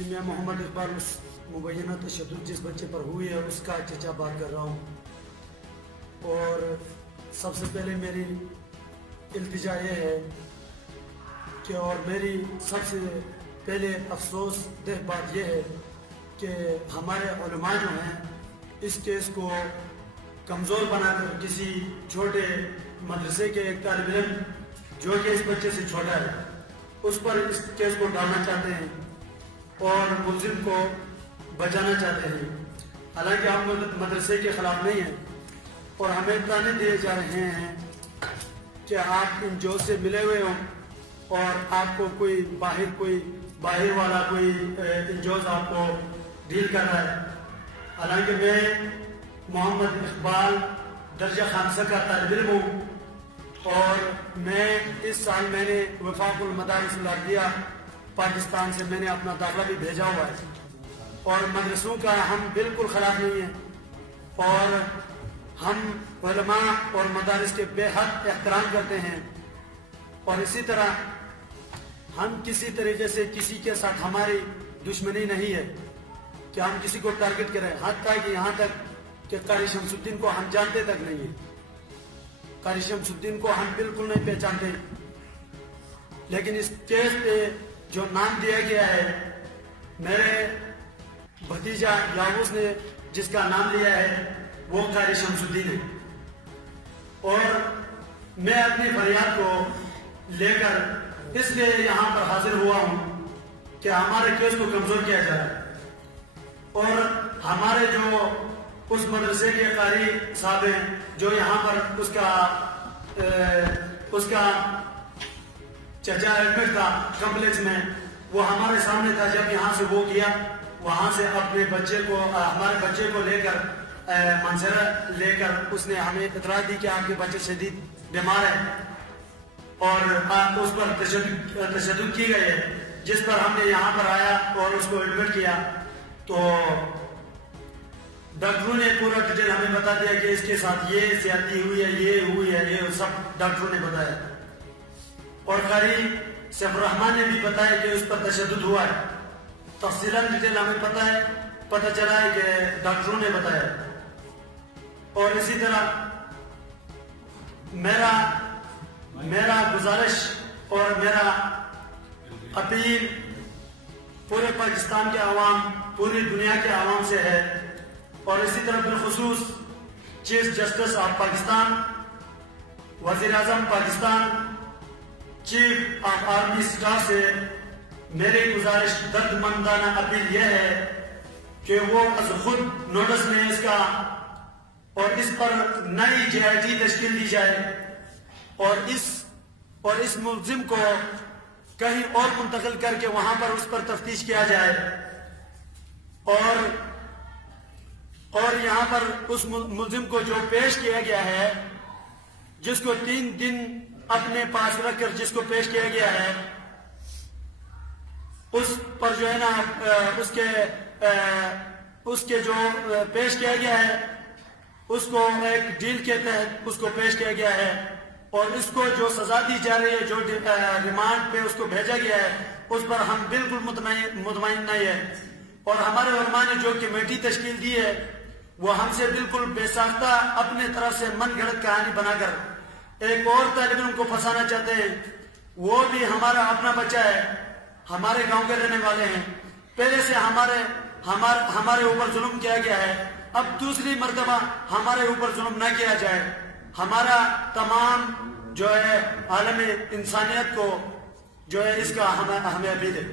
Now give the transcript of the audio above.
جی میں محمد اقبال اس مبینہ تشدد جس بچے پر ہوئی ہے اس کا چچا بات کر رہا ہوں، اور سب سے پہلے میری التجا یہ ہے کہ اور میری سب سے پہلے افسوس دہ بات یہ ہے کہ ہمارے علماء جو ہیں اس کیس کو کمزور بنا کر کسی چھوٹے مدرسے کے ایک طالب علم جو کہ اس بچے سے چھوٹا ہے اس پر اس کیس کو ڈالنا چاہتے ہیں اور ملزم کو بچانا چاہتے ہیں، حالانکہ ہم مدرسے کے خلاف نہیں ہیں اور ہمیں تانے دیے جا رہے ہیں کہ آپ ان جو سے ملے ہوئے ہوں اور آپ کو کوئی باہر والا کوئی انجوز آپ کو ڈیل کر رہا ہے، حالانکہ میں محمد اقبال درجہ خامسہ کا طالب علم ہوں اور میں اس سال میں نے وفاق المدارس العربیہ پاکستان سے میں نے اپنا داخلہ بھی بھیجا ہوا ہے اور مدرسوں کا ہم بالکل خلاف نہیں ہیں اور ہم علماء اور مدارس کے بے حد احترام کرتے ہیں، اور اسی طرح ہم کسی طریقے سے کسی کے ساتھ ہماری دشمنی نہیں ہے کہ ہم کسی کو ٹارگٹ کریں، حتیٰ کہ یہاں تک کہ قاری شمس الدین کو ہم جانتے تک نہیں ہیں، قاری شمس الدین کو ہم بالکل نہیں پہچانتے، لیکن اس کیس پہ جو نام دیا گیا ہے میرے بھتیجا یاوس نے جس کا نام لیا ہے وہ قاری شمس الدین ہے، اور میں اپنی فریاد کو لے کر اس لیے یہاں پر حاضر ہوا ہوں کہ ہمارے کیس کو کمزور کیا جائے اور ہمارے جو اس مدرسے کے قاری صاحب ہیں جو یہاں پر اس کا چچا ایڈمٹ تھا کمپلیکس میں، وہ ہمارے سامنے تھا جب یہاں سے وہ گیا وہاں سے اپنے بچے کو ہمارے بچے کو لے کر منصرہ لے کر اس نے ہمیں اطلاع دی کہ آپ کے بچے شدید بیمار ہے اور اس پر تشدد کی گئی ہے، جس پر ہم نے یہاں پر آیا اور اس کو ایڈمٹ کیا تو ڈاکٹروں نے پورا ڈیٹیل ہمیں بتا دیا کہ اس کے ساتھ یہ زیادتی ہوئی ہے، یہ ہوئی ہے، یہ سب ڈاکٹروں نے بتایا، اور قاری سیف الرحمن نے بھی بتایا کہ اس پر تشدد ہوا ہے، تفصیلاً ڈیٹیل ہمیں پتہ چلا ہے کہ ڈاکٹروں نے بتایا، اور اسی طرح میرا گزارش اور میرا اپیل پورے پاکستان کے عوام، پوری دنیا کے عوام سے ہے، اور اسی طرح بالخصوص چیف جسٹس آف پاکستان، وزیر اعظم Pakistan, chief of army staff سے میری گزارش درد مندانہ اپیل یہ ہے کہ وہ از خود نوٹس لیں اس کا اور اس پر نئی جے آئی ٹی تشکیل دی جائے اور اس ملزم کو کہیں اور منتقل کر کے وہاں پر اس پر تفتیش کیا جائے اور یہاں پر اس ملزم کو جو پیش کیا گیا ہے، جس کو 3 دن اپنے پاس رکھ کر جس کو پیش کیا گیا ہے، اس پر جو ہے نا اس کے جو پیش کیا گیا ہے اس کو ایک ڈیل کے تحت اس کو پیش کیا گیا ہے، اور اس کو جو سزا دی جا رہی ہے، جو ریمانڈ پہ اس کو بھیجا گیا ہے، اس پر ہم بالکل مطمئن نہیں ہے، اور ہمارے علماء نے جو کمیٹی تشکیل دی ہے وہ ہم سے بالکل بے ساختہ اپنے طرف سے من گھڑت کہانی بنا کر ایک اور طالب علم کو پھنسانا چاہتے ہیں، وہ بھی ہمارا اپنا بچہ ہے، ہمارے گاؤں کے رہنے والے ہیں، پہلے سے ہمارے اوپر ظلم کیا گیا ہے، اب دوسری مرتبہ ہمارے اوپر ظلم نہ کیا جائے، ہمارا تمام جو ہے عالم انسانیت کو جو ہے اس کا ہمیں اپیل ہے۔